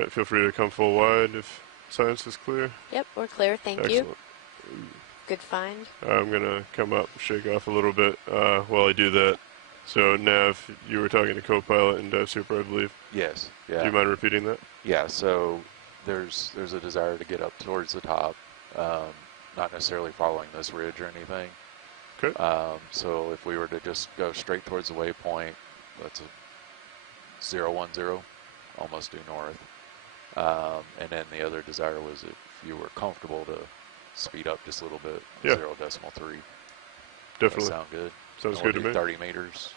Alright, feel free to come full wide if science is clear. Yep, we're clear, thank Excellent. you. Good find. I'm going to come up, shake off a little bit while I do that. So, Nav, you were talking to co-pilot and Dive Super, I believe. Yes. Yeah. Do you mind repeating that? Yeah, so there's a desire to get up towards the top, not necessarily following this ridge or anything. Okay. So if we were to just go straight towards the waypoint, that's a 010, almost due north. And then the other desire was if you were comfortable to speed up just a little bit, yeah. 0.3. Definitely. Does that sound good? Sounds good to me. 30 meters.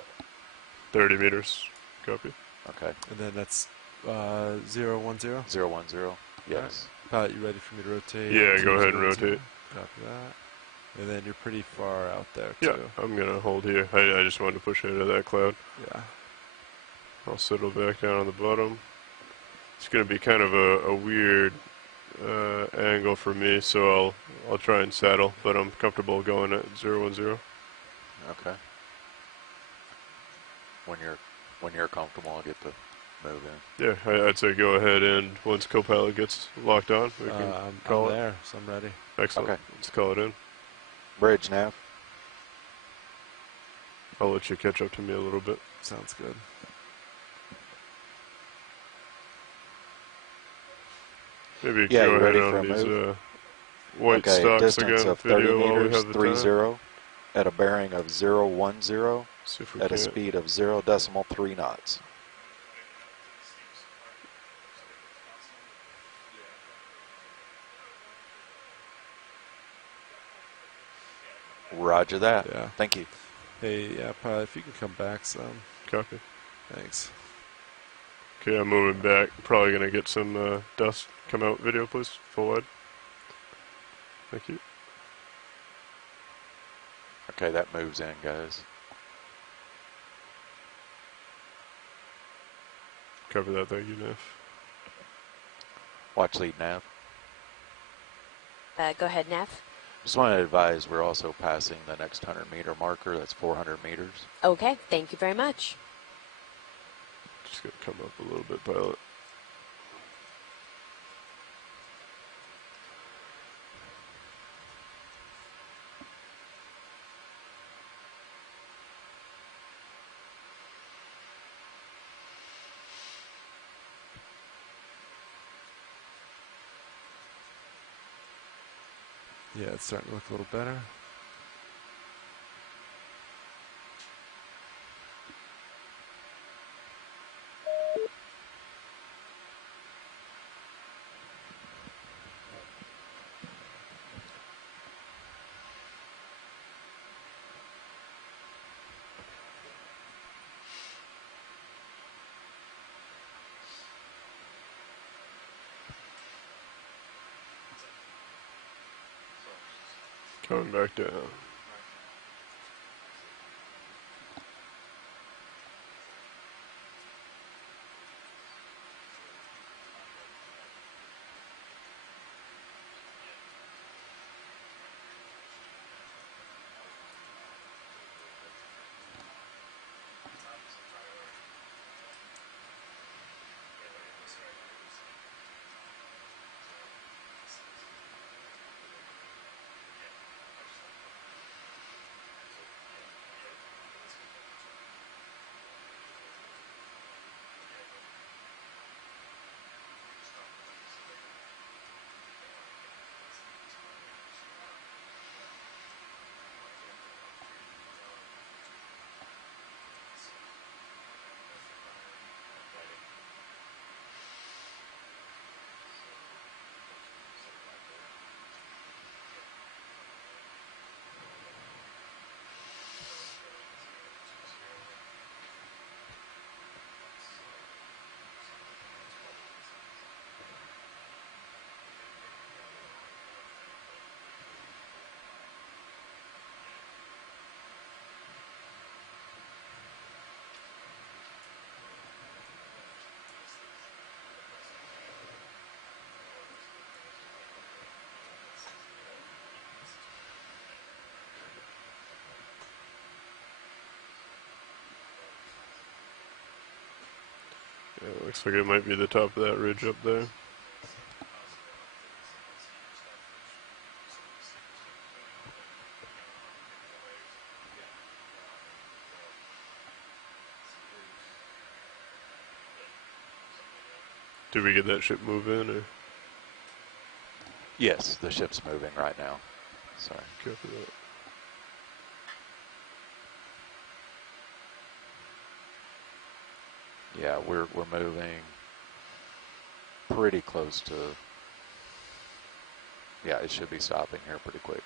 30 meters. Copy. Okay. And then that's 010? 010, yes. Pilot, you ready for me to rotate? Yeah, go ahead and rotate. Copy that. And then you're pretty far out there, too. Yeah, I'm going to hold here. I just wanted to push into that cloud. Yeah. I'll settle back down on the bottom. It's going to be kind of a weird angle for me, so I'll try and saddle, but I'm comfortable going at 010. Okay. When you're comfortable, I'll get to move in. Yeah, I'd say go ahead, and once co-pilot gets locked on, we can call it. I'm there, so I'm ready. Excellent. Okay. Let's call it in. Bridge nav. I'll let you catch up to me a little bit. Sounds good. Maybe Yeah, go you ready ahead for on a these move? white Okay, stocks distance again. of 30 Video while we meters, have the 30, time. at a bearing of 010 See if we at a can't. speed of 0.3 knots. Roger that. Yeah. Thank you. Hey, yeah, pilot, if you can come back some. Copy. Thanks. Okay, I'm moving back. Probably going to get some dust come out video, please. Full wide. Thank you. Okay, that moves in, guys. Cover that, thank you, Neff. Watch lead nav. Go ahead, Neff. Just want to advise we're also passing the next 100-meter marker. That's 400 meters. Okay, thank you very much. Just going to come up a little bit, pilot. Yeah, it's starting to look a little better. Coming back down. Looks like it might be the top of that ridge up there. Did we get that ship moving, or? Yes, the ship's moving right now. Sorry. Copy that. Yeah, we're moving pretty close to. Yeah, it should be stopping here pretty quick.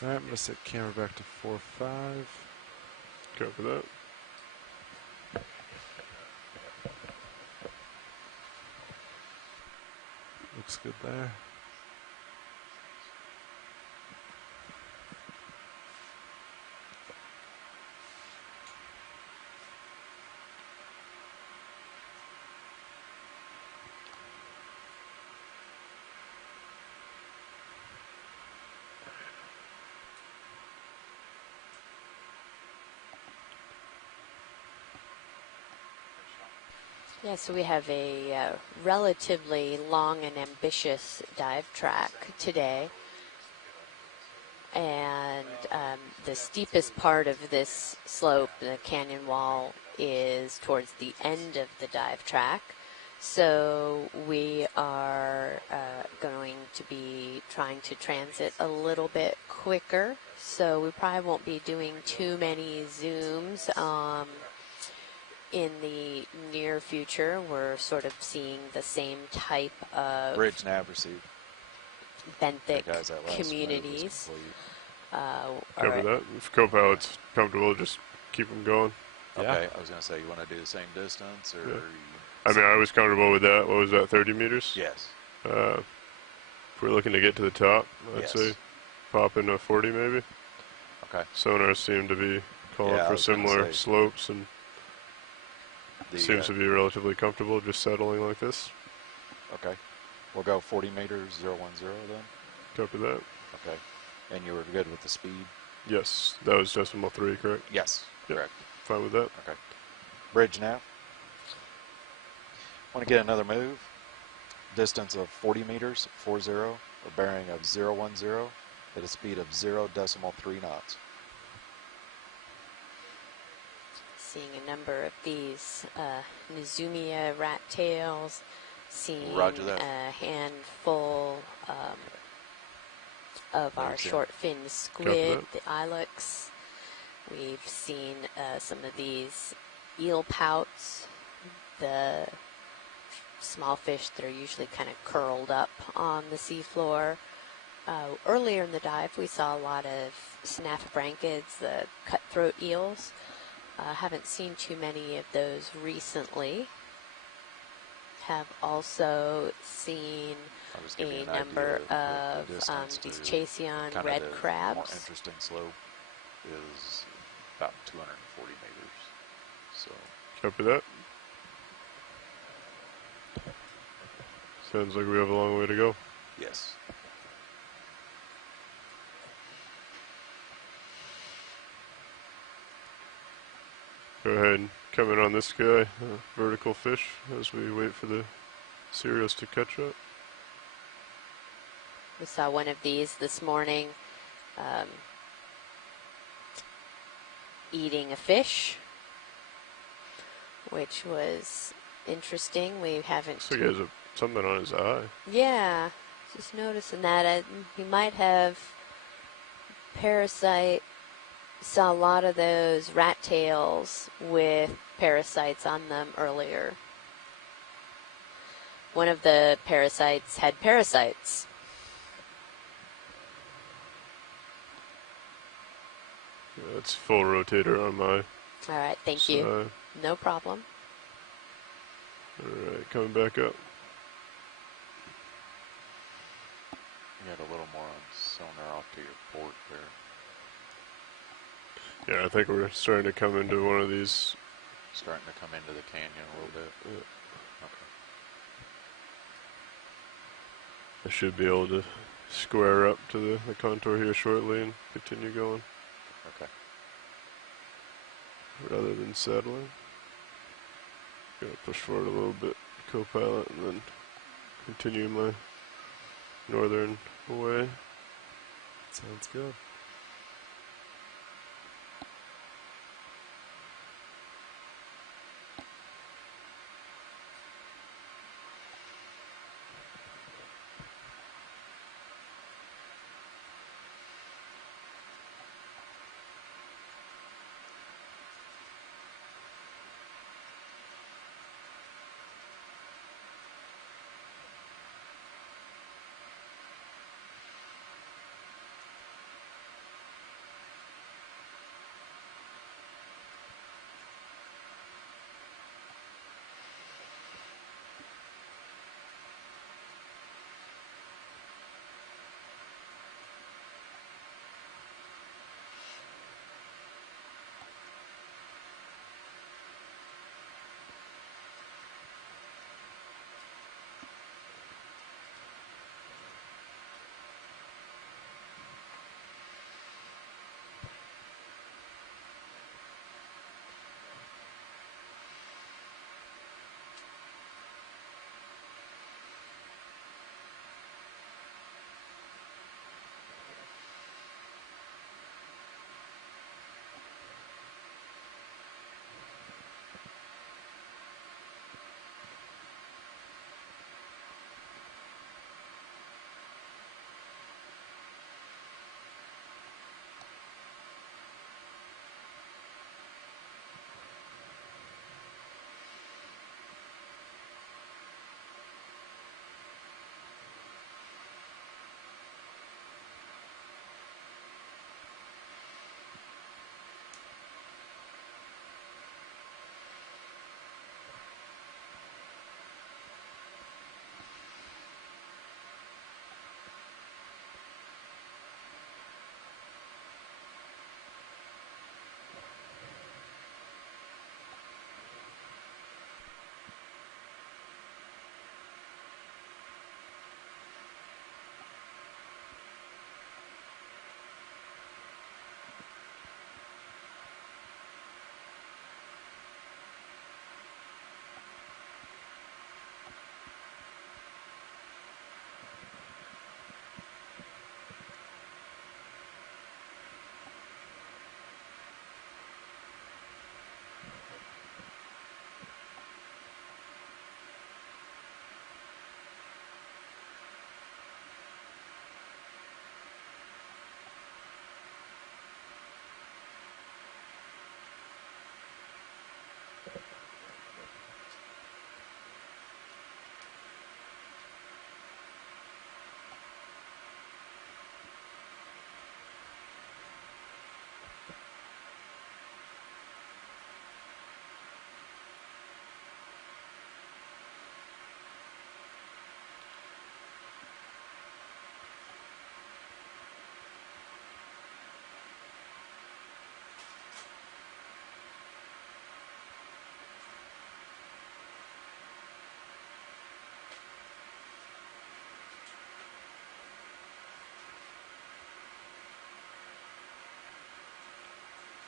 All right, I'm going to set camera back to 4.5. Copy that. Looks good there. Yeah, so we have a relatively long and ambitious dive track today. And the steepest part of this slope, the canyon wall, is towards the end of the dive track. So we are going to be trying to transit a little bit quicker. So we probably won't be doing too many zooms in the near future. We're sort of seeing the same type of Bridge nav received. benthic Guys, that last communities. move Cover that. If co-pilot's comfortable, just keep them going. was complete. Yeah. Okay, I was going to say, you want to do the same distance, or? Yeah. You... I mean, I was comfortable with that. What was that, 30 meters? Yes. If we're looking to get to the top, I'd Yes. say pop in a 40 maybe. Okay. Sonars seem to be calling Yeah, I for was gonna similar say. slopes, and The, seems to be relatively comfortable just settling like this. Okay. We'll go 40 meters, 010 then. Copy that. Okay. And you were good with the speed? Yes, that was decimal 3, correct? Yes. Yep. Correct. Fine with that. Okay. Bridge nav. Want to get another move. Distance of 40 meters, 40, a bearing of 010 at a speed of 0.3 knots. Seeing a number of these Nizumia rat tails, seeing Roger that. a handful of our Thanks, yeah. short-finned squid, that. the ilex. We've seen some of these eel pouts, the small fish that are usually kind of curled up on the seafloor. Earlier in the dive, we saw a lot of snaphobranchids, the cutthroat eels. Haven't seen too many of those recently. Have also seen I'll just give you a an idea number the of distance these to Chasion kind red of the more crabs. interesting slope is about 240 meters. So Copy that. Sounds like we have a long way to go. yes. Go ahead and come in on this guy, vertical fish, as we wait for the cereals to catch up. We saw one of these this morning eating a fish, which was interesting. We haven't. Looks like he has something on his eye. Yeah, just noticing that. He might have parasite. Saw a lot of those rat tails with parasites on them earlier. One of the parasites had parasites. Yeah, it's full rotator on my All right, thank you. side. No problem. Alright, coming back up. You had a little more on sonar off to your port there. Yeah, I think we're starting to come into one of these. Starting to come into the canyon a little bit. Okay. I should be able to square up to the contour here shortly and continue going Okay. rather than settling. Gonna push forward a little bit, co-pilot, and then continue my northern way. Sounds good.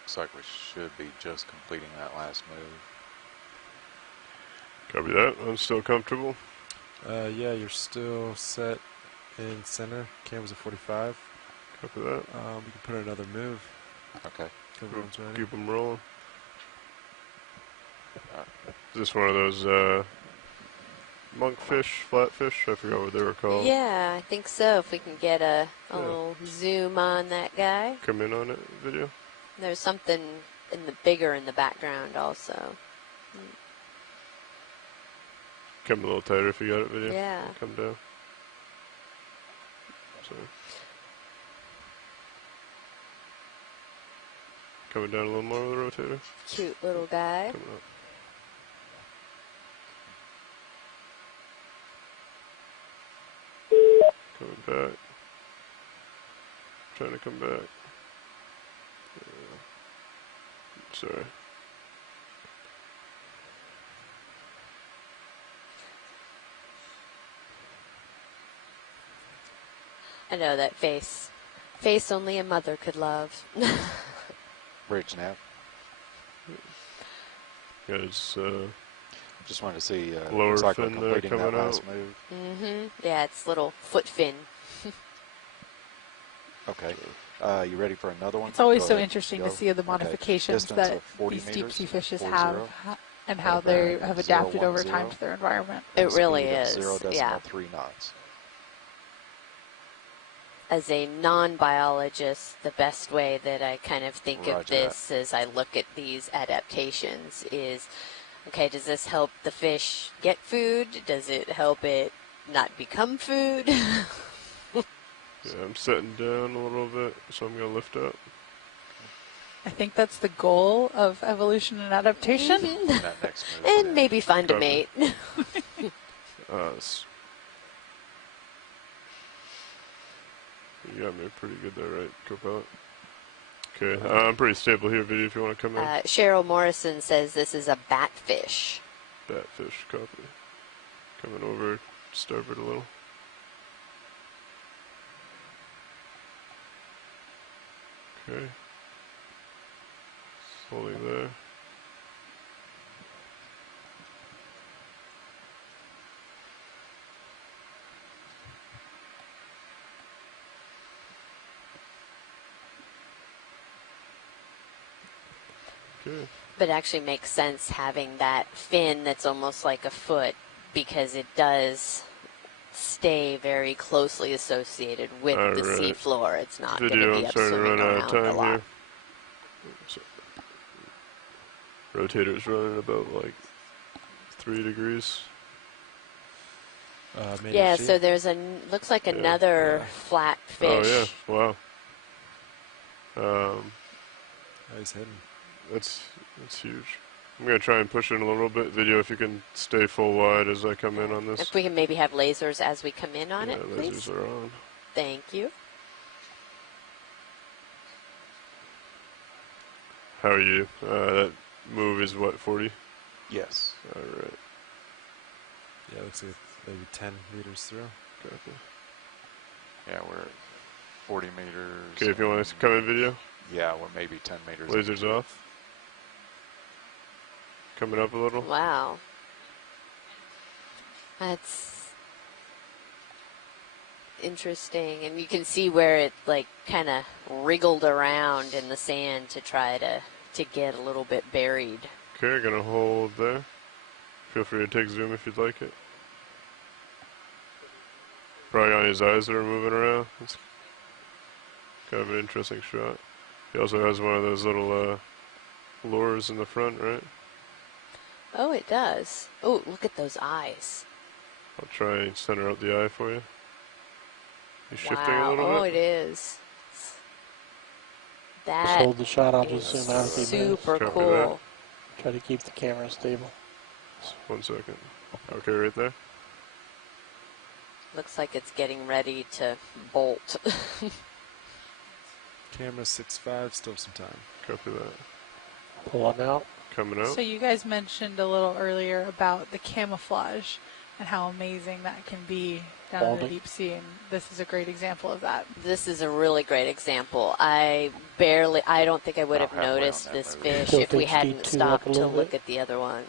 Looks like we should be just completing that last move. Copy that. I'm still comfortable. Yeah, you're still set in center. Cam's at 45. Copy that. We can put in another move. Okay. Everyone's ready. Keep them rolling. Alright. Is this one of those monkfish, flatfish? I forgot what they were called. Yeah, I think so. If we can get a Yeah. little zoom on that guy. Come in on it, video. There's something in the bigger in the background also. Come a little tighter if you got it, video. Yeah. Come down. So. Coming down a little more with the rotator. Cute little guy. Coming up. Coming back. Trying to come back. Sorry. I know that face. Face only a mother could love. Bridge snap. Yeah, it's Just wanted to see. lower Looks like we're fin there completing that coming last out. move. Mm-hmm. Yeah, it's little foot fin. Okay. You ready for another one? It's always Go so ahead. interesting Go. to see the Okay. modifications Distance that of 40 these deep meters, sea fishes 40, have and how and they then have adapted over 010, time to their environment. and It a really speed of is, yeah. 0.3 knots. As a non-biologist, the best way that I kind of think of Roger this as I look at these adaptations is, okay, does this help the fish get food? Does it help it not become food? Yeah, I'm setting down a little bit, so I'm gonna lift up. I think that's the goal of evolution and adaptation. And that next move. And yeah. maybe find a Copy. mate. It's- you got me pretty good there, right, Copilot? Okay, I'm pretty stable here, video, if you want to come in. Cheryl Morrison says this is a batfish. Batfish, copy. Coming over, starboard a little. Okay. Holding there. Good. But it actually makes sense having that fin that's almost like a foot because it does stay very closely associated with the Alright. seafloor. It's not going to Video, be I'm up starting to swimming run out of around a time lot. here. So, rotator's running about like 3 degrees. Made Yeah, it so there's looks like Yeah, another yeah. flat fish. Oh yeah, wow. Oh, he's hidden. That's huge. I'm gonna try and push in a little bit. Video, if you can stay full wide as I come in on this. If we can maybe have lasers as we come in on Yeah, it, lasers please. are on. Thank you. How are you? That move is what, 40? Yes. All right. Yeah, looks like maybe 10 meters through. Copy. Yeah, we're at 40 meters. Okay, if you want to come in video, Yeah, we're maybe 10 meters. lasers off. Coming up a little. Wow. That's interesting. And you can see where it like kind of wriggled around in the sand to try to get a little bit buried. Okay, gonna hold there. Feel free to take zoom if you'd like it. Probably on his eyes that are moving around. It's kind of an interesting shot. He also has one of those little lures in the front, right? Oh, it does. Oh, look at those eyes. I'll try and center out the eye for you. He's shifting Wow. a little Oh, bit. it is. Just That hold the shot. I'll is just zoom out if he moves. super Copy cool. Try to keep the camera stable. Just 1 second. Okay, right there. Looks like it's getting ready to bolt. Camera 6.5, still some time. Copy that. Pulling out. Coming out. So you guys mentioned a little earlier about the camouflage and how amazing that can be down in the Balding. deep sea, and this is a great example of that. This is a really great example. I don't think I would have About halfway on noticed that this movie. fish Tilt if we HD2 hadn't up stopped a to little look bit. at the other one.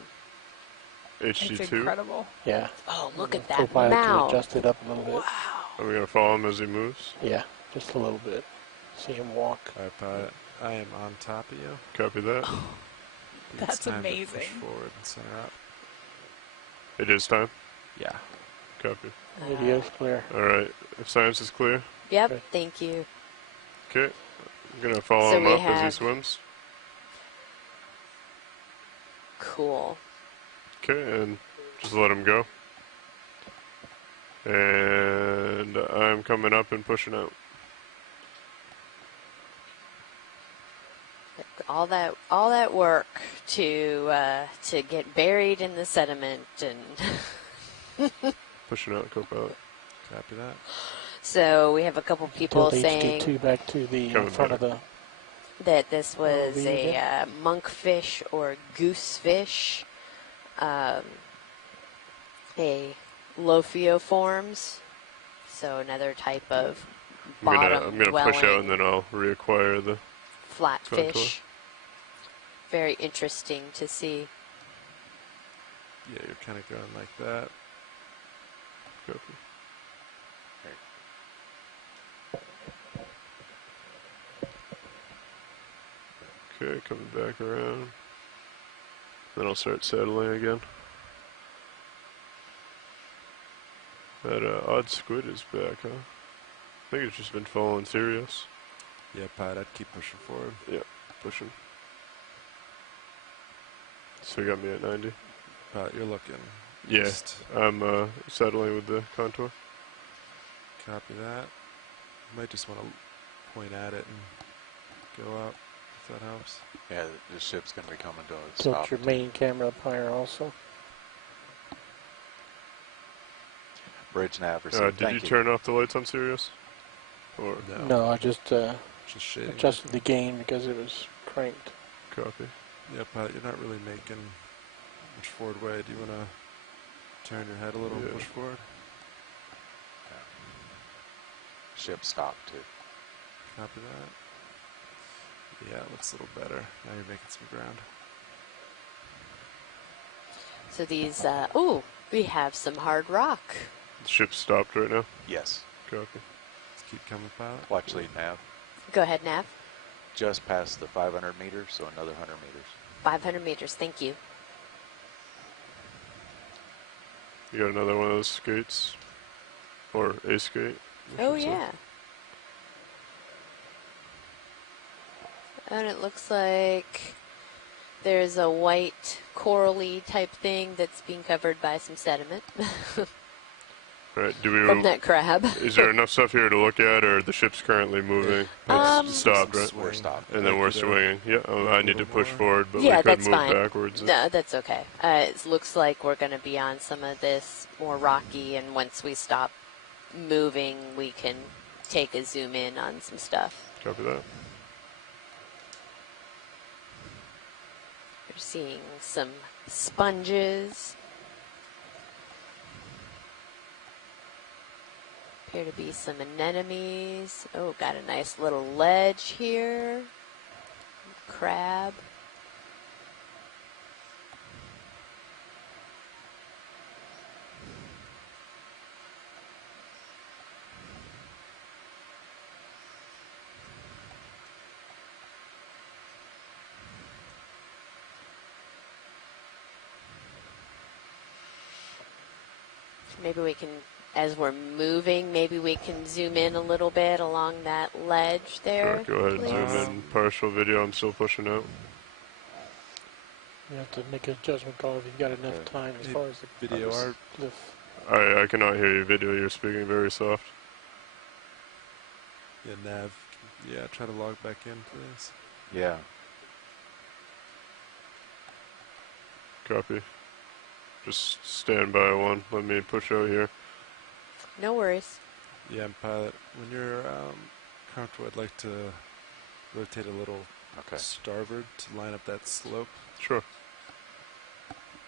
It's HD2. incredible. Yeah. Oh, look at that Co-pilot can mouth. adjust it up a little bit. Wow. Are we gonna follow him as he moves? Yeah, just a little bit. See him walk. Alright, pilot, I am on top of you. Copy that. It's That's time to push amazing. forward and center up. It is time. Yeah. Copy. Video's clear. All right. If science is clear. Yep, Okay. thank you. Okay. I'm gonna follow So him we up as he have- swims. Cool. Okay, and just let him go. And I'm coming up and pushing out. all that work to get buried in the sediment and Pushing out co-pilot. Copy that. so we have a couple people Tilt saying HD2 back to the Coming front of back. the. that this was ROV a again? monkfish or goosefish, a lophioforms, so another type of bottom I'm gonna push out dwelling and then I'll reacquire the contour. flatfish. Very interesting to see. Yeah, you're kind of going like that. Copy. Okay, coming back around. Then I'll start settling again. That odd squid is back, huh? I think it's just been following Sirius. Yeah, Pat, I'd keep pushing forward. Yeah, pushing. So you got me at 90. Pat, you're looking Yeah, east. I'm settling with the contour. Copy that. Might just want to point at it and go up, if that helps. Yeah, the ship's going to be coming to a Tilt stop. your main camera up higher also. Bridge nav received. Did you turn off the lights on Sirius? Or No, I just Just shading. adjusted the gain because it was cranked. copy? Yeah, Pat, you're not really making much forward way. Do you want to turn your head a little and Yeah. push forward? Ship stopped too. Copy that. Yeah, it looks a little better. Now you're making some ground. So these, we have some hard rock. The ship's stopped right now. Yes. Copy. Let's keep coming, pilot. Watch lead nav. Go ahead, Nav. Just past the 500 meters, so another 100 meters. 500 meters, thank you. You got another one of those skates? Or a skate? I Oh, should say. yeah. And it looks like there's a white corally type thing that's being covered by some sediment Right, from that crab. is there enough stuff here to look at, or the ship's currently moving? It's stopped, right? We're stopped. And then we're Like, swinging. Yeah, I need to push more. forward, but Yeah, we could that's move fine. backwards. No, that's okay. It looks like we're going to be on some of this more rocky, and once we stop moving, we can take a zoom in on some stuff. Copy that. We're seeing some sponges. Appear to be some anemones. Oh, got a nice little ledge here. Crab. Maybe we can, as we're moving, maybe we can zoom in a little bit along that ledge there. Sure, go ahead and please. zoom in. Partial video, I'm still pushing out. You have to make a judgment call if you've got enough Okay. time as far as the Video art. cliff. I cannot hear you video, you're speaking very soft. Yeah, nav. Yeah, try to log back in, please. Yeah. Copy. Just stand by one. Let me push out here. No worries. Yeah, and pilot, when you're comfortable, I'd like to rotate a little Okay. starboard to line up that slope. Sure.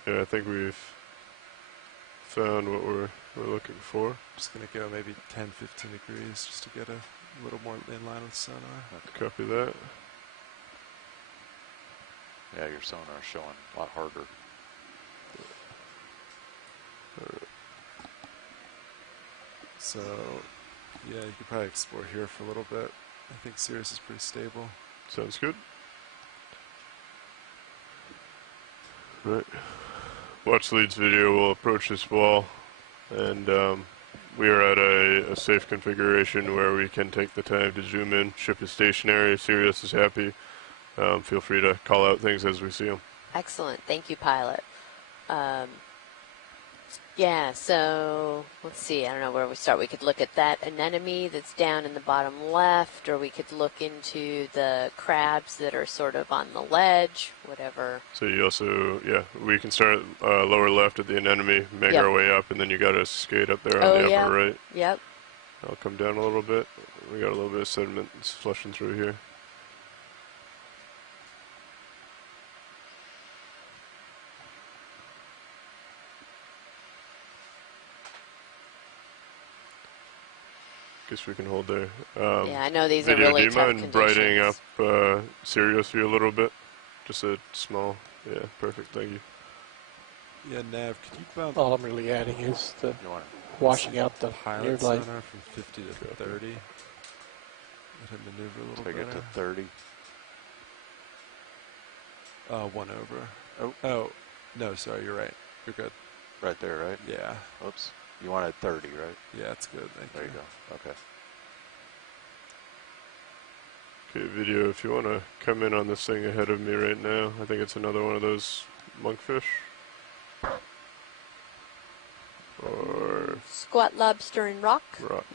Yeah, I think we've found what we're looking for. Just going to go maybe 10, 15 degrees just to get a little more in line with sonar. Copy that. Yeah, your sonar's showing a lot harder. So, yeah, you could probably explore here for a little bit. I think Sirius is pretty stable. Sounds good. Right. Watch leads video. We'll approach this wall, and we are at a safe configuration where we can take the time to zoom in. Ship is stationary. Sirius is happy. Feel free to call out things as we see them. Excellent. Thank you, pilot. Yeah, so let's see. I don't know where we start. We could look at that anemone that's down in the bottom left, or we could look into the crabs that are sort of on the ledge, whatever. So you also, yeah, we can start lower left at the anemone, make Yep. our way up, and then you got to skate up there on Oh, the yeah. upper right. Yep. I'll come down a little bit. We got a little bit of sediment that's flushing through here. Guess we can hold there. Yeah, I know these are Video, really do you tough mind brightening up conditions. Sirius view a little bit? Just a small, yeah, perfect, thank you. Yeah, Nav, could you bump All I'm really adding is the You want washing out the pilot air light. sonar from 50 to 30? Let him maneuver a to little take it to better. 30? One over. Oh. Oh, no, sorry, you're right. You're good. Right there, right? Yeah. Oops. You wanted 30, right? Yeah, that's good. Thank There you. you go. Okay. Okay, video, if you want to come in on this thing ahead of me right now, I think it's another one of those monkfish. Or Squat lobster and rock. rock.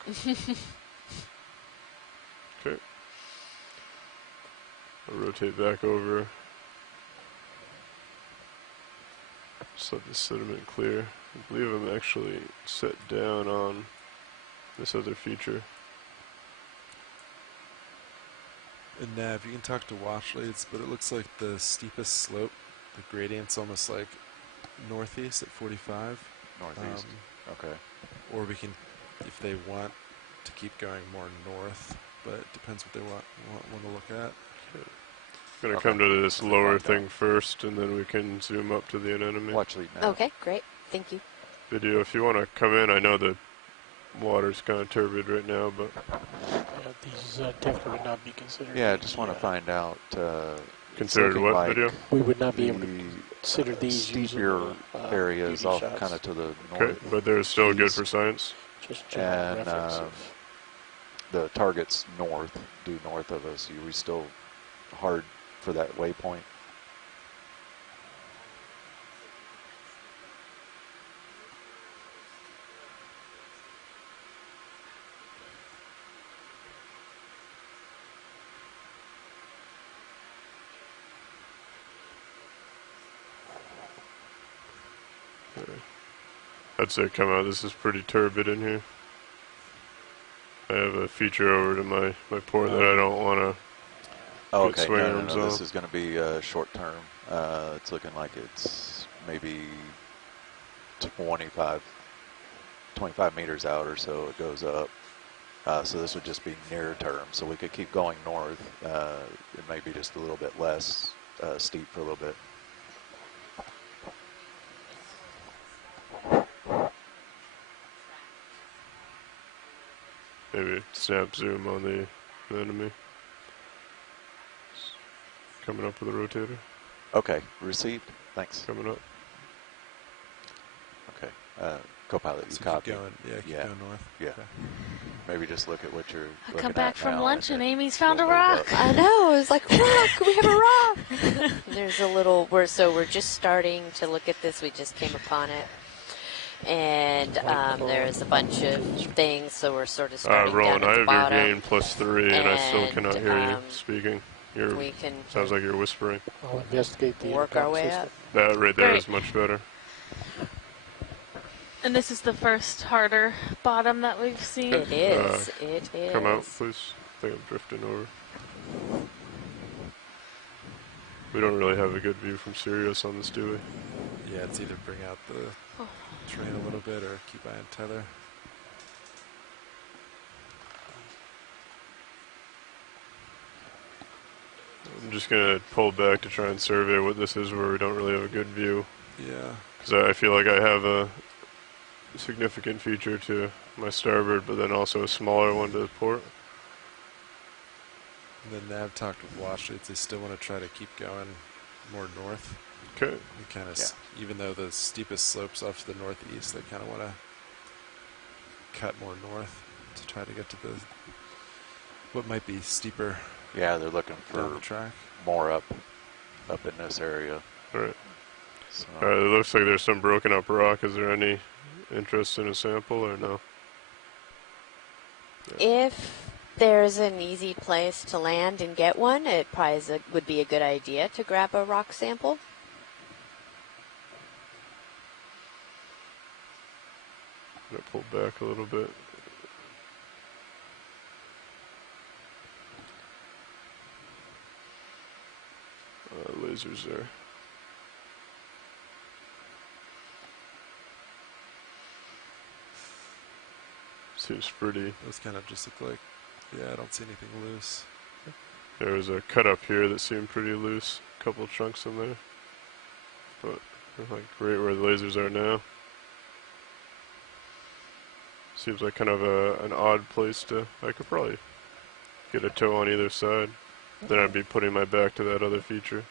Okay. I'll rotate back over. Just let the sediment clear. I believe I'm actually set down on this other feature. And Nav, you can talk to watch leads, but it looks like the steepest slope, the gradient's almost like northeast at 45. Northeast. Okay. Or we can, if they want, to keep going more north, but it depends what they want to look at. I'm gonna Okay. come to this We'll lower find thing out. first, and then we can zoom up to the anemone. Watch lead now. Okay, great. Thank you. Video, if you want to come in, I know the water's kind of turbid right now, but Yeah, these definitely would not be considered. Yeah, I just want to find out. It's considered looking what like video? We would not be able to the consider these steepier usable, areas beauty off shots. kind of to the Okay, north. but they're still good east. for science. Just general And reference of the target's north, due north of us. Are we still hard for that waypoint? I'd say come out. This is pretty turbid in here. I have a feature over to my port that I don't want to. Oh, Good okay. swing No, arms This on. is going to be short term. It's looking like it's maybe 25 meters out or so it goes up. So this would just be near term. So we could keep going north. It may be just a little bit less steep for a little bit. Maybe snap zoom on the enemy. Coming up with a rotator. Okay, received. Thanks. Coming up. Okay. Co-pilot, you So copy? keep going. Yeah, keep Yeah. going north. Yeah. Okay. Maybe just look at what you're I looking come at back from now lunch and then Amy's found a we'll move rock. up. I know. It was like rock. We have a rock. There's a little. We're just starting to look at this. We just came upon it, and there's a bunch of things. So we're sort of starting Roland, down I at the have bottom. your gain +3, and I still and, cannot hear you speaking. We can Sounds like you're whispering. I'll investigate the work our intercom way system. up. That right there Great. is much better. And this is the first harder bottom that we've seen. It is. It is. Come out, please. I think I'm drifting over. We don't really have a good view from Sirius on this, do we? Yeah, it's either bring out the train a little bit or keep eye on tether. I'm just gonna pull back to try and survey what this is where we don't really have a good view. Yeah. Because I feel like I have a significant feature to my starboard, but then also a smaller one to the port. And then Nav talked with watch leads. They still want to try to keep going more north. Okay. And kind of, even though the steepest slopes off to the northeast, they kind of want to cut more north to try to get to the what might be steeper Yeah, they're looking for down the track. more up in this area. Alright. So, Alright, it looks like there's some broken up rock. Is there any interest in a sample or no? If there's an easy place to land and get one, it probably would be a good idea to grab a rock sample. I'm gonna pull back a little bit. Lasers there. Seems pretty. Those kind of just look like, yeah, I don't see anything loose. There was a cut up here that seemed pretty loose. A couple of chunks in there. But like right where the lasers are now. Seems like kind of an odd place to... I could probably get a toe on either side. Then I'd be putting my back to that other feature.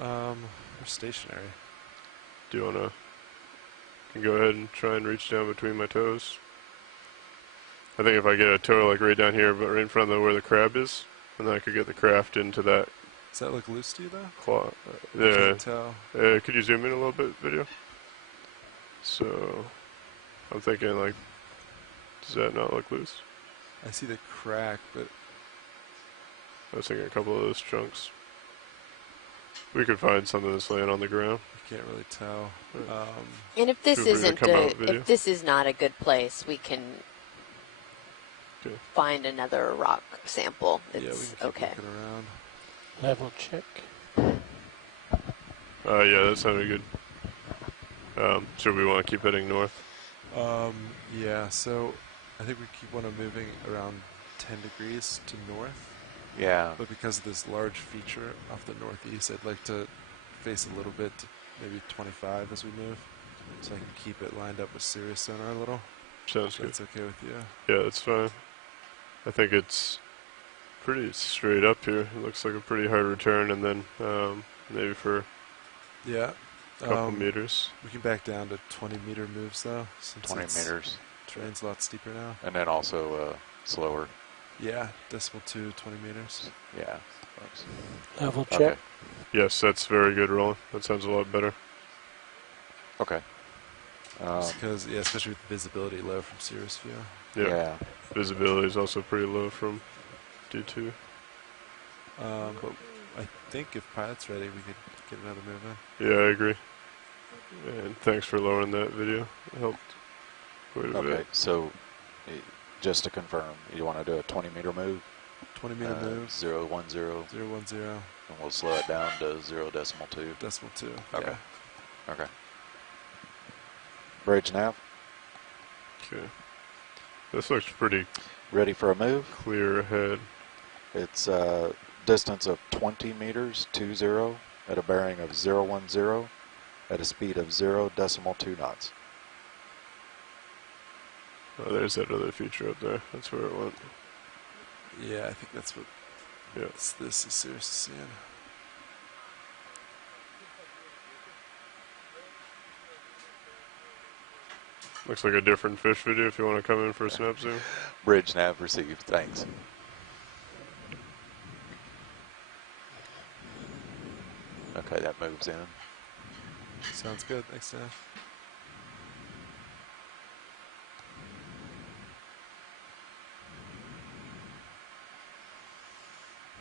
We're stationary. Do you wanna... Can go ahead and try and reach down between my toes. I think if I get a toe like right down here, but right in front of where the crab is, and then I could get the craft into that Does that look loose to you though? claw. I Yeah. can't tell. Could you zoom in a little bit, video? So, I'm thinking like, does that not look loose? I see the crack, but I was thinking a couple of those chunks. We could find something that's laying on the ground. you can't really tell. And if this Feel free to isn't come out video. if this is not a good place, we can Okay. find another rock sample. Yeah, we can It's keep okay. looking around. Level check. Yeah, that sounded good. So we want to keep heading north. Yeah, so I think we keep want to moving around 10 degrees to north. Yeah. But because of this large feature off the northeast, I'd like to face a little bit, maybe 25 as we move, so I can keep it lined up with Sirius sonar a little. Sounds If good. that's okay with you. Yeah, that's fine. I think it's pretty straight up here. It looks like a pretty hard return, and then maybe for Yeah. a couple meters. We can back down to 20-meter moves though, since 20 meters. terrain's a lot steeper now. And then also slower. Yeah, decimal 2, 20 meters. Yeah. Level check. Okay. Yes, that's very good, Roland. That sounds a lot better. Okay. Just because, yeah, especially with visibility low from Sirius view. Yeah. Visibility is also pretty low from D2. But I think if Pilot's ready, we could get another move in. Yeah, I agree. And thanks for lowering that video. It helped quite a Okay. bit. So, just to confirm, you want to do a 20-meter move? 20-meter move. 010, 010, and we'll slow it down to 0.2. decimal 2. Okay. Yeah. Okay. Bridge nav, Okay. This looks pretty ready for a move. clear ahead. It's a distance of 20 meters, 20, at a bearing of 010, at a speed of 0.2 knots. Oh, there's that other feature up there. That's where it went. Yeah, I think that's what Yeah. this is Sirius is seeing. Looks like a different fish video if you want to come in for a snap zoom. Bridge nav received. Thanks. Okay, that moves in. Sounds good. Thanks, Nav.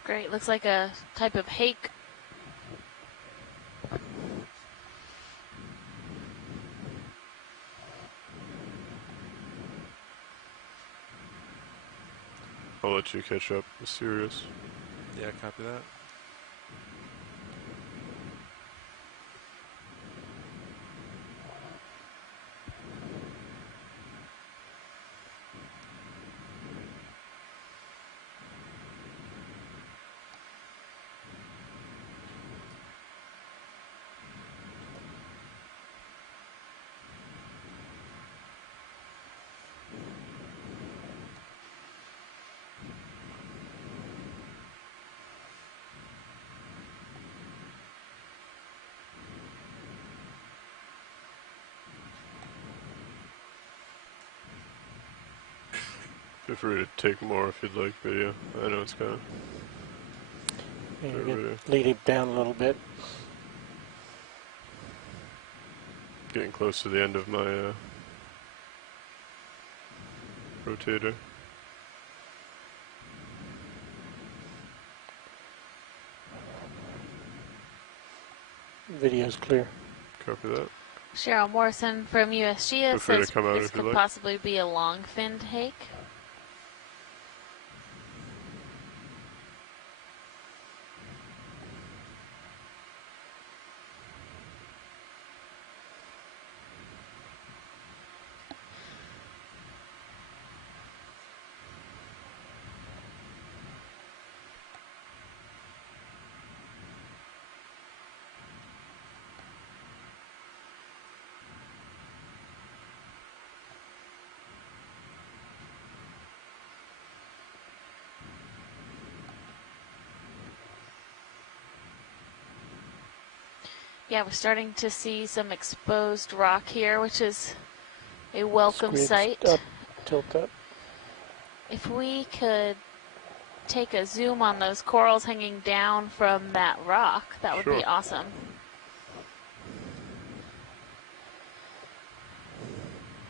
Great. Looks like a type of hake. I'll let you catch up. It's serious. Yeah, copy that. Feel free to take more if you'd like video. I know it's kind of... And Sure, you video. can lead it down a little bit. Getting close to the end of my rotator. Video's clear. Copy that. Cheryl Morrison from USGS Feel free to says come out this if you could like. possibly be a long-finned hake. Yeah, we're starting to see some exposed rock here, which is a welcome Squids sight. up, tilt up. If we could take a zoom on those corals hanging down from that rock, that would be Sure. awesome.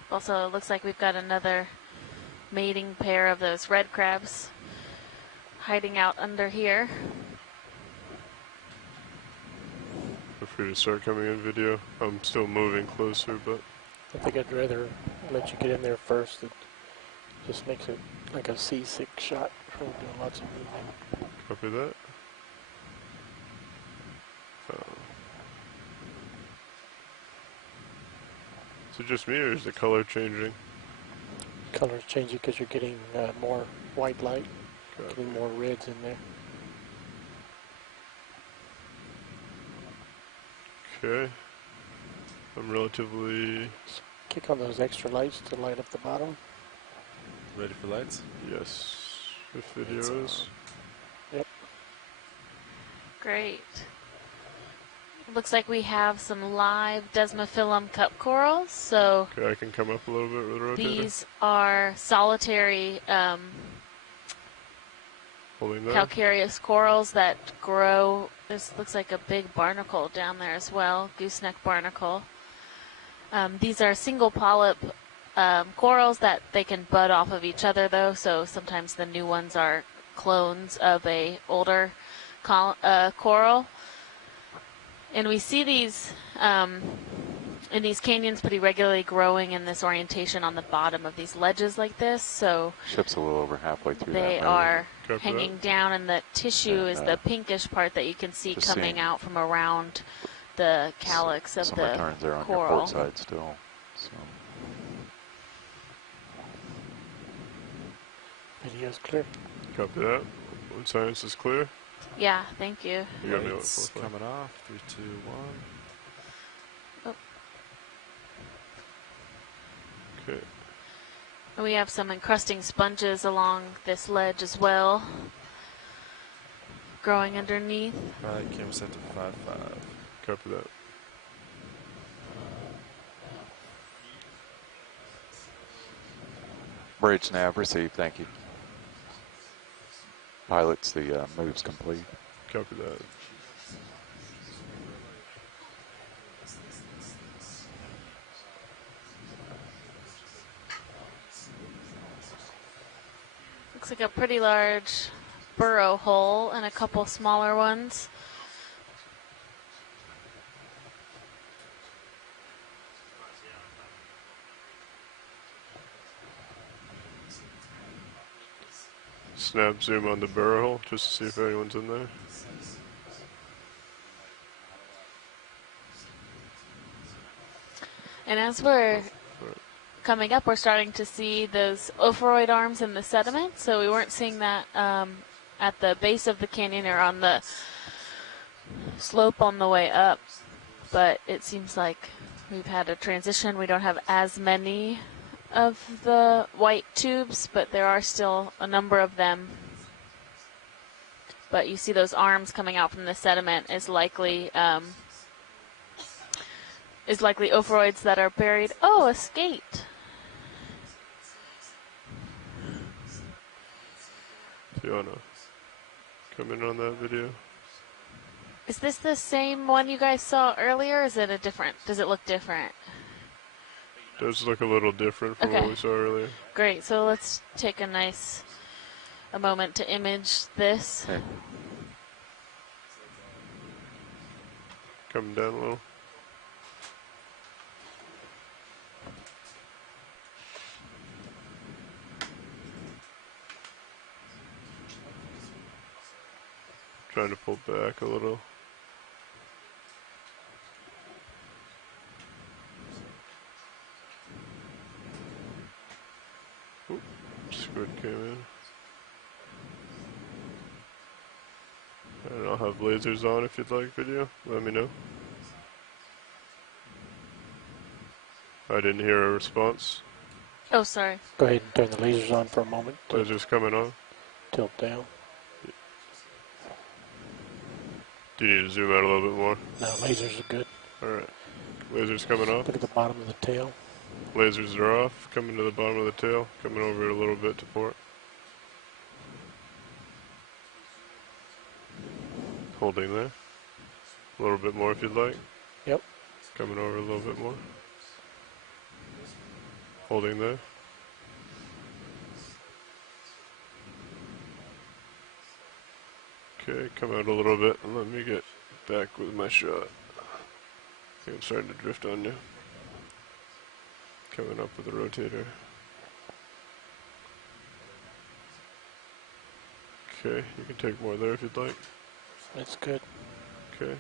Also, it looks like we've got another mating pair of those red crabs hiding out under here. Feel free to start coming in video. I'm still moving closer, but I think I'd rather let you get in there first. It just makes it like a C6 shot from doing lots of moving. copy that. Is it just me or is the color changing? Color's changing because you're getting more white light, Copy. getting more reds in there. Okay. I'm relatively... Kick on those extra lights to light up the bottom. Ready for lights? Yes. If video Lights is. on. Great. Looks like we have some live Desmophyllum cup corals. So Okay, I can come up a little bit with the rotator. these are solitary Holding that. calcareous corals that grow. This looks like a big barnacle down there as well, gooseneck barnacle. These are single polyp corals that they can bud off of each other though, so sometimes the new ones are clones of a older coral. And we see these in these canyons pretty regularly growing in this orientation on the bottom of these ledges like this, so Ship's a little over halfway through that. they move. are Copy hanging that. down, and the tissue And, is the pinkish part that you can see just coming seeing out from around the calyx of Some the returns there on your coral. port side still. So. Video's clear. Copy that. When science is clear. Yeah, thank you. You got me on Lights 4-5. coming off. 3, 2, 1. Okay. And we have some encrusting sponges along this ledge as well, growing underneath. Alright, camera set to 5, 5. Copy that. Bridge nav received, thank you. Pilots, the move's complete. Copy that. Looks like a pretty large burrow hole and a couple smaller ones. Snap zoom on the burrow hole just to see if anyone's in there. And as we're coming up, we're starting to see those ophoroid arms in the sediment. So we weren't seeing that at the base of the canyon or on the slope on the way up. But it seems like we've had a transition. We don't have as many of the white tubes, but there are still a number of them. But you see those arms coming out from the sediment is likely ophoroids that are buried. Oh, a skate. Fiona, come in on that video. Is this the same one you guys saw earlier? Or is it a different? Does it look different? Does look a little different from Okay. what we saw earlier. Great. So let's take a moment to image this. Okay. Coming down a little. Trying to pull back a little. Oop, squid came in. And I'll have lasers on if you'd like video. Let me know. I didn't hear a response. Oh, sorry. Go ahead and turn the lasers on for a moment. Lasers coming on. Tilt down. Do you need to zoom out a little bit more? No, lasers are good. Alright. Lasers coming off. Look at the bottom of the tail. Lasers are off. Coming to the bottom of the tail. Coming over a little bit to port. Holding there. A little bit more if you'd like. Yep. Coming over a little bit more. Holding there. Okay, come out a little bit and let me get back with my shot. I think I'm starting to drift on you. Coming up with the rotator. Okay, you can take more there if you'd like. That's good. Okay,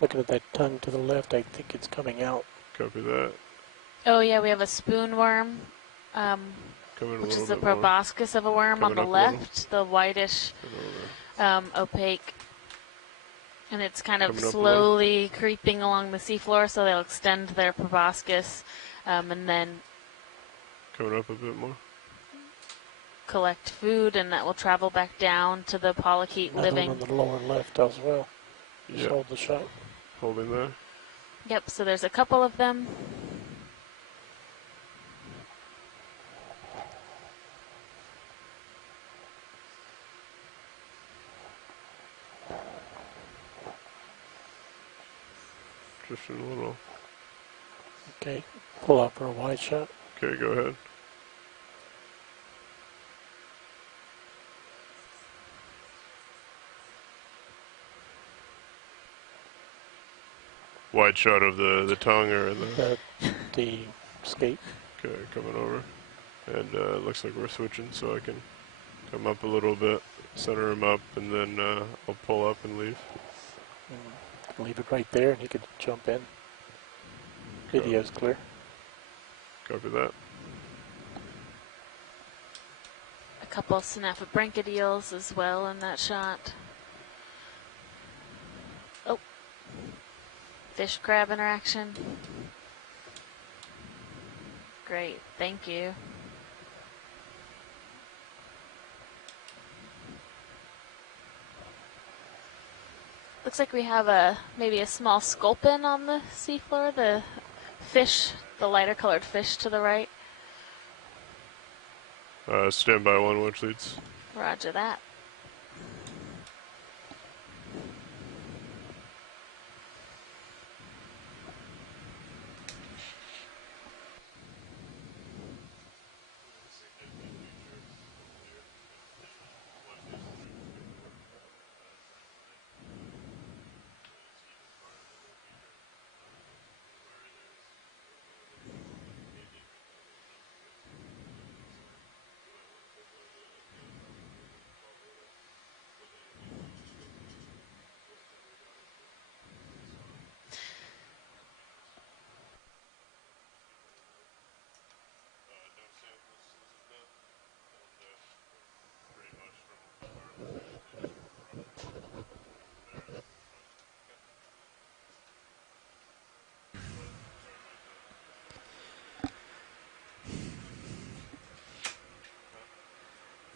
Looking at that tongue to the left, I think it's coming out. copy that. Oh, yeah, we have a spoon worm, Coming a which little is the bit more. proboscis of a worm on Coming the up a little. left, the whitish, Coming over. opaque. And it's kind of Coming up a slowly creeping along the seafloor, so they'll extend their proboscis and then Coming up a bit more. collect food, and that will travel back down to the polychaete Another living. one on the lower left as well. Just Yeah, hold the shot. holding there. Yep, so there's a couple of them. Drifting a little. Okay, pull out for a wide shot. Okay, go ahead. Wide shot of the tongue or The skate. okay, coming over. And looks like we're switching, so I can come up a little bit, center him up, and then I'll pull up and leave. Leave it right there and he could jump in. Video's clear. Copy that. A couple Synaphobranchidials as well in that shot. Oh, fish crab interaction. Great, thank you. Looks like we have maybe a small sculpin on the seafloor. The fish, the lighter colored fish to the right. Stand by 1 which leads. Roger that.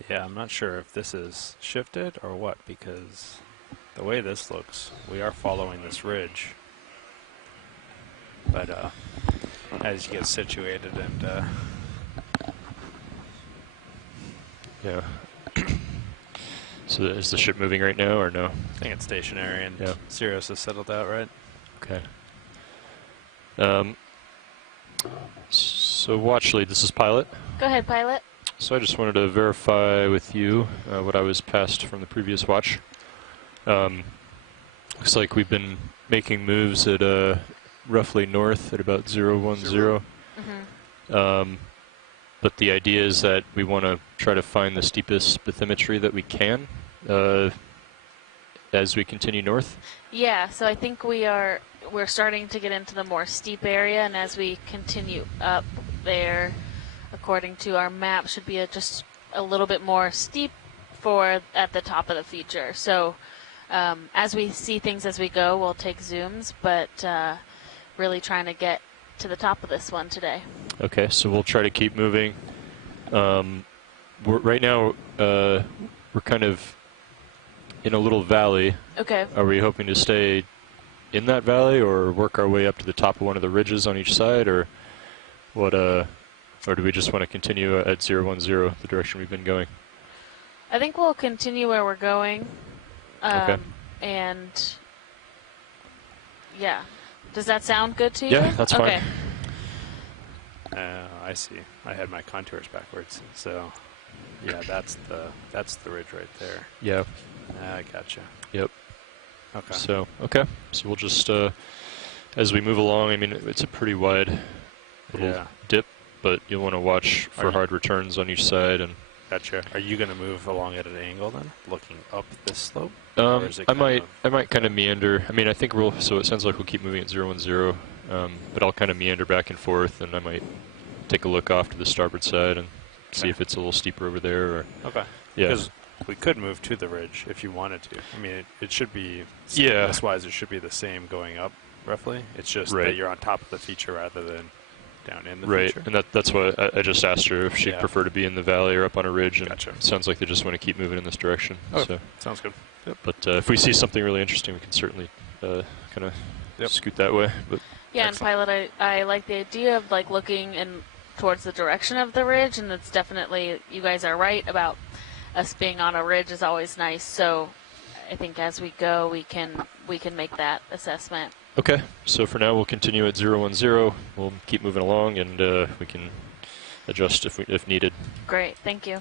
Yeah, I'm not sure if this is shifted or what, because the way this looks, we are following this ridge. But as you get situated and Yeah. So is the ship moving right now or no? I think it's stationary, and Yeah. Sirius has settled out, right? Okay. So watch lead, this is pilot. Go ahead, pilot. So I just wanted to verify with you what I was passed from the previous watch. Looks like we've been making moves at roughly north at about 010. But the idea is that we want to try to find the steepest bathymetry that we can as we continue north. Yeah, so I think we're starting to get into the more steep area, and as we continue up there, according to our map, should be just a little bit more steep at the top of the feature. So as we see things as we go, we'll take zooms, but really trying to get to the top of this one today. Okay, so we'll try to keep moving. Right now, we're kind of in a little valley. Okay. Are we hoping to stay in that valley or work our way up to the top of one of the ridges on each side, or what? Or do we just want to continue at 010, the direction we've been going? I think we'll continue where we're going. Okay. And yeah, does that sound good to you? Yeah, that's fine. Okay. I see. I had my contours backwards. So, yeah, that's the ridge right there. Yeah. I gotcha. Yep. Okay. So we'll just as we move along. I mean, it's a pretty wide little dip, but you'll want to watch for hard returns on each side. And gotcha. Are you going to move along at an angle then, looking up this slope? I might kind of meander. I mean, I think so it sounds like we'll keep moving at 010, but I'll kind of meander back and forth, and I might take a look off to the starboard side and see if it's a little steeper over there. Or okay. Yeah. Because we could move to the ridge if you wanted to. I mean, it should be, Yeah. wise it should be the same going up, roughly. It's just that you're on top of the feature rather than down in the feature. And that's why I just asked her if she'd prefer to be in the valley or up on a ridge. And Gotcha. it sounds like they just want to keep moving in this direction. Oh, So. sounds good. Yep. But if we see something really interesting, we can certainly kind of scoot that way. But Yeah, Excellent. and pilot, I like the idea of like looking in towards the direction of the ridge, and it's definitely, you guys are right about us being on a ridge is always nice. So I think as we go, we can make that assessment. okay, so for now we'll continue at 010. We'll keep moving along, and we can adjust if needed. Great, thank you.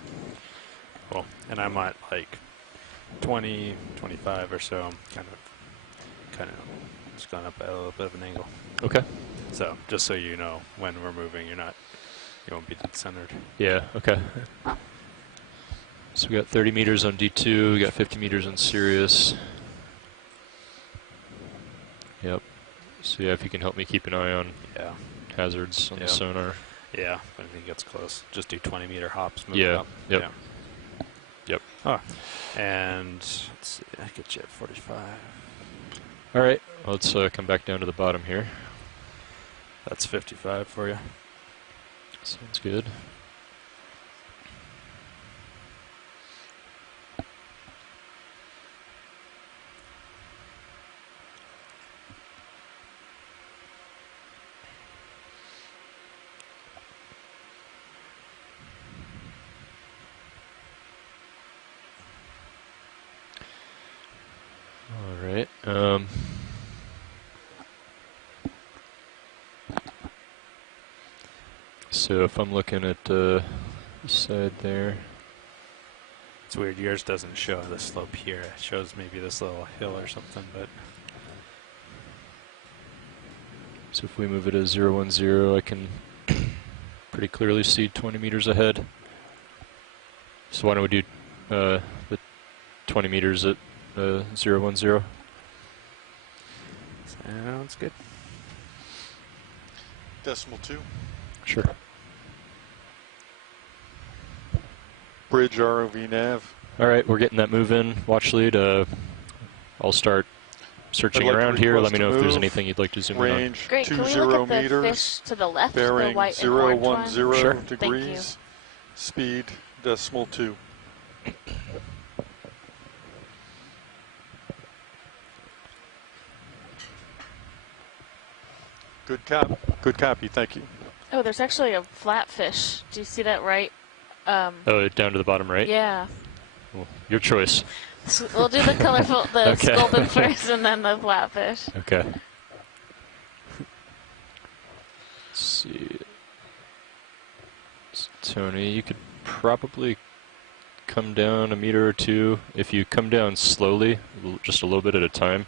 Cool. And I'm at like 20, 25 or so. Kind of just going up at a little bit of an angle. Okay. So just so you know, when we're moving, you won't be dead centered. Yeah. Okay. So we got 30 meters on D2. We got 50 meters on Sirius. Yep. So yeah, if you can help me keep an eye on hazards on the sonar. Yeah, when it gets close, just do 20-meter hops. Move Yeah. up. Yep. Yeah. Yep. Oh, and let's see, I get you at 45. All right. Let's come back down to the bottom here. That's 55 for you. Sounds good. All right. So if I'm looking at the side there, It's weird, yours doesn't show the slope here. It shows maybe this little hill or something, but so if we move it to 010, I can pretty clearly see 20 meters ahead. So why don't we do the 20 meters at 010? sounds good. 0.2. Sure. Bridge ROV nav. All right, we're getting that move in. Watch lead. I'll start searching I'd like to around here. Let request me a know if there's move. anything you'd like to zoom in on. Range Great, can we 20 look at the meters. fish to the left, the Bearing white and orange one? 010 Sure. degrees. Speed 0.2. Good copy. Thank you. Oh, there's actually a flatfish. Do you see that right? Oh, down to the bottom right? Yeah. Well, your choice. We'll do the colorful, the Okay. sculpin first, and then the flatfish. Okay. Let's see. Tony, you could probably come down a meter or two. If you come down slowly, just a little bit at a time,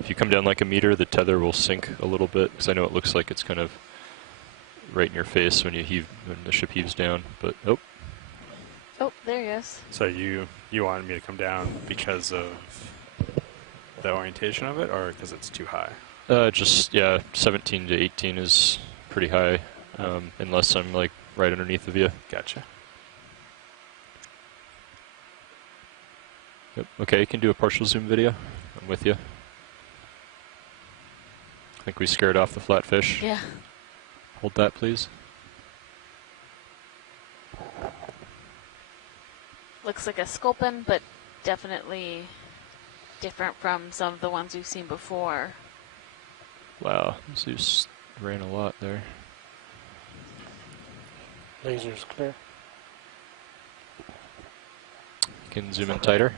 if you come down like a meter, the tether will sink a little bit, because I know it looks like it's kind of right in your face when when the ship heaves down, but oh. Oh, there he is. So you wanted me to come down because of the orientation of it, or because it's too high? Just, yeah, 17 to 18 is pretty high, unless I'm like right underneath of you. Gotcha. Yep. Okay, you can do a partial zoom video. I'm with you. I think we scared off the flatfish. Yeah. Hold that, please. Looks like a sculpin, but definitely different from some of the ones we've seen before. Wow, Zeus ran a lot there. Laser's clear. You can zoom in tighter.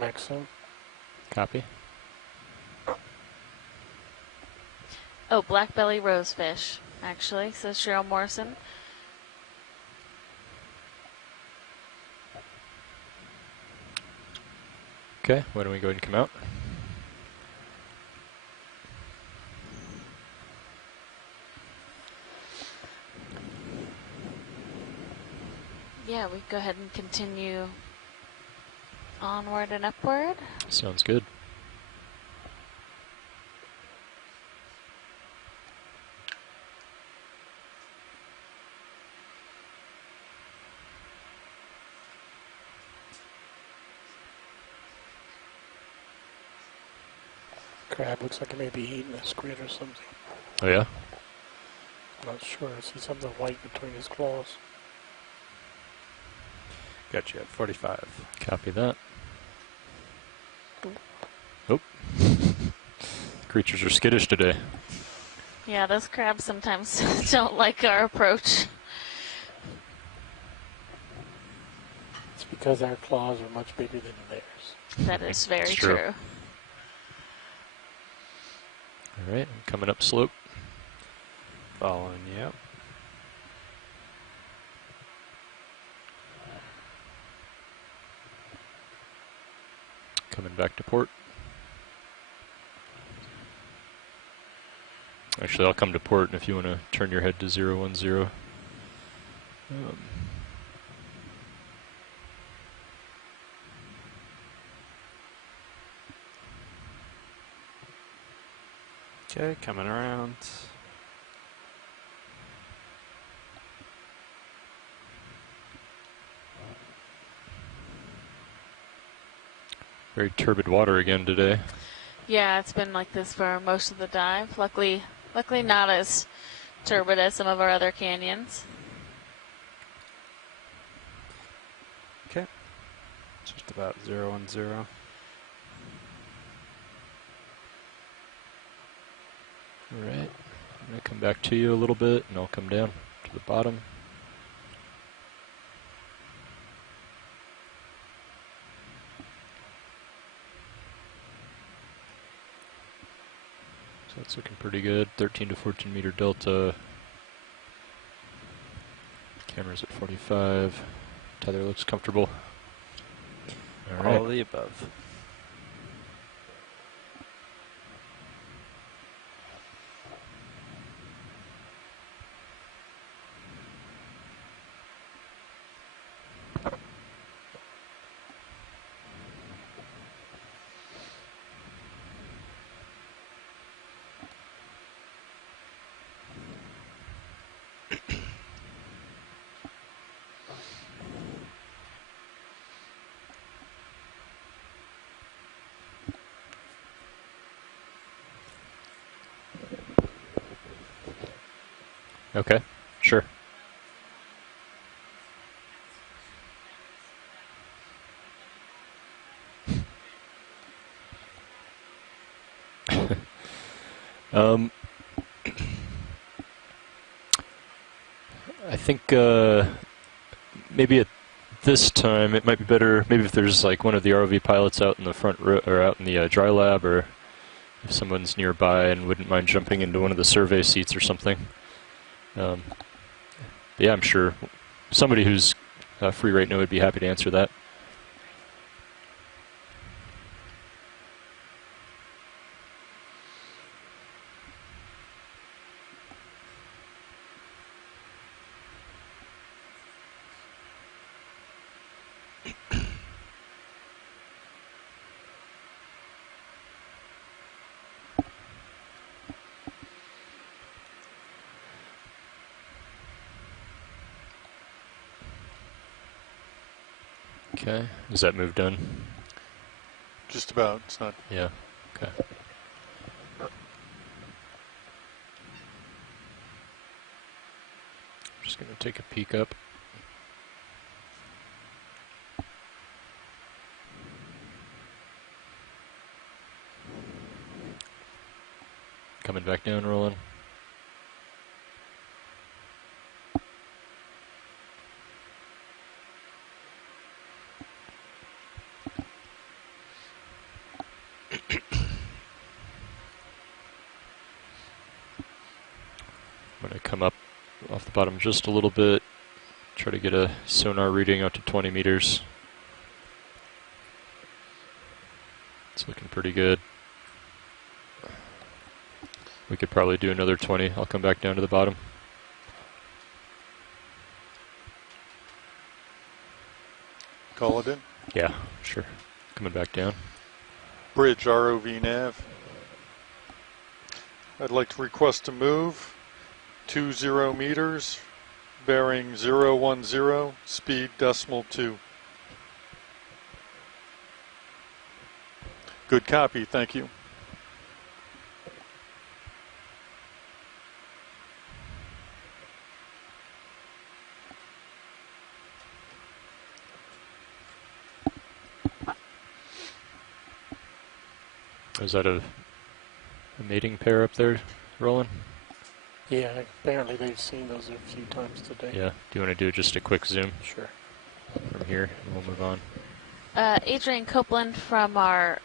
Maxim. Copy. Oh, black belly rosefish, actually, says Cheryl Morrison. Okay, why don't we go ahead and come out? Yeah, we go ahead and continue onward and upward. Sounds good. Crab looks like it may be eating a squid or something. Oh yeah? Not sure. I see something white between his claws. Got you at 45. Copy that. Oh. Creatures are skittish today. Yeah, those crabs sometimes don't like our approach. It's because our claws are much bigger than theirs. That is very It's true. true. Alright, coming up slope. Following you. Coming back to port. Actually, I'll come to port, and if you want to turn your head to 010. Okay, coming around. Very turbid water again today. Yeah, it's been like this for most of the dive. Luckily not as turbid as some of our other canyons. Okay. Just about 010. Alright, I'm going to come back to you a little bit, and I'll come down to the bottom. So that's looking pretty good. 13 to 14 meter delta. Camera's at 45. Tether looks comfortable. All right. All of the above. Okay, sure. I think maybe at this time it might be better. Maybe if there's like one of the ROV pilots out in the front or out in the dry lab, or if someone's nearby and wouldn't mind jumping into one of the survey seats or something. Yeah, I'm sure somebody who's free right now would be happy to answer that. Okay, is that move done? Just about. It's not. Yeah, okay. Just gonna take a peek up. Coming back down, rolling. I'm going to come up off the bottom just a little bit, try to get a sonar reading out to 20 meters. It's looking pretty good. We could probably do another 20. I'll come back down to the bottom. Call it in. Yeah, sure. Coming back down. Bridge, ROV nav. I'd like to request a move. 20 meters, bearing 010, speed .2. Good copy, thank you. Is that a mating pair up there, Roland? Yeah, apparently they've seen those a few times today. Yeah. Do you want to do just a quick zoom? Sure. From here, and we'll move on. Adrian Copeland from our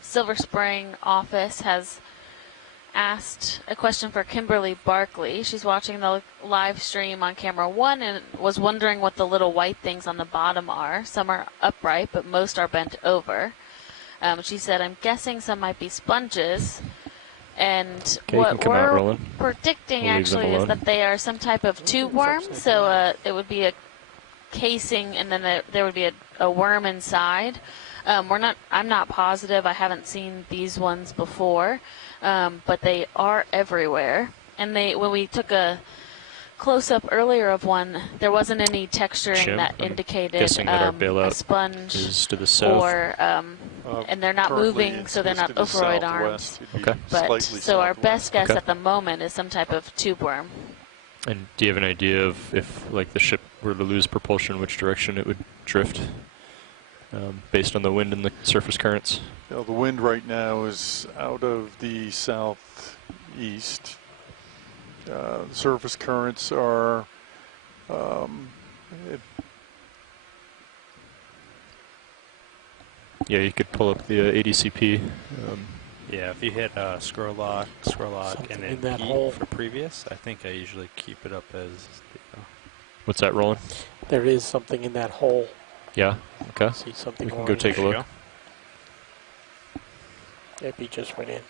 Silver Spring office has asked a question for Kimberly Barkley. She's watching the live stream on camera 1 and was wondering what the little white things on the bottom are. Some are upright, but most are bent over. She said, I'm guessing some might be sponges. And okay, what we're predicting actually is that they are some type of tube worm. So it would be a casing, and then there would be a worm inside. I'm not positive. I haven't seen these ones before, but they are everywhere. And when we took a close-up earlier of one, there wasn't any texturing that indicated a sponge is to the south. Or and they're not moving, so they're not ophroid arms. Okay. But so our best guess at the moment is some type of tube worm. And do you have an idea of if, like, the ship were to lose propulsion, which direction it would drift, based on the wind and the surface currents? You know, the wind right now is out of the southeast. The surface currents are yeah, you could pull up the ADCP. Yeah, if you hit scroll lock, and then that P hole. for previous, I think I usually keep it up as. What's that, Roland? There is something in that hole. Yeah. Okay. See something. We can go take a look. Yep, he just went in.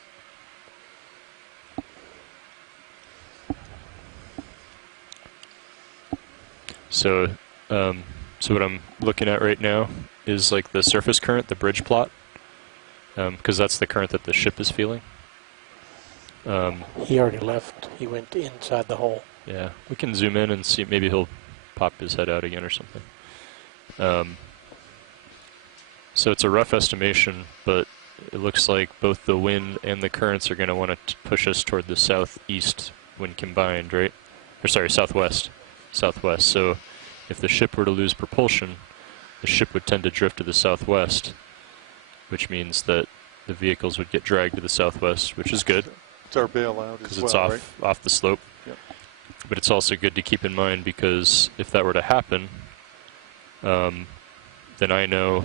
So, so what I'm looking at right now is like the surface current, the bridge plot, because that's the current that the ship is feeling. He already left. He went inside the hole. Yeah, we can zoom in and see. Maybe he'll pop his head out again or something. So it's a rough estimation, but it looks like both the wind and the currents are going to want to push us toward the southeast when combined, right? Or sorry, southwest. Southwest. So if the ship were to lose propulsion, the ship would tend to drift to the southwest, which means that the vehicles would get dragged to the southwest, which is good. It's our bailout because as it's well, off right? off the slope. Yep. But it's also good to keep in mind because if that were to happen, then I know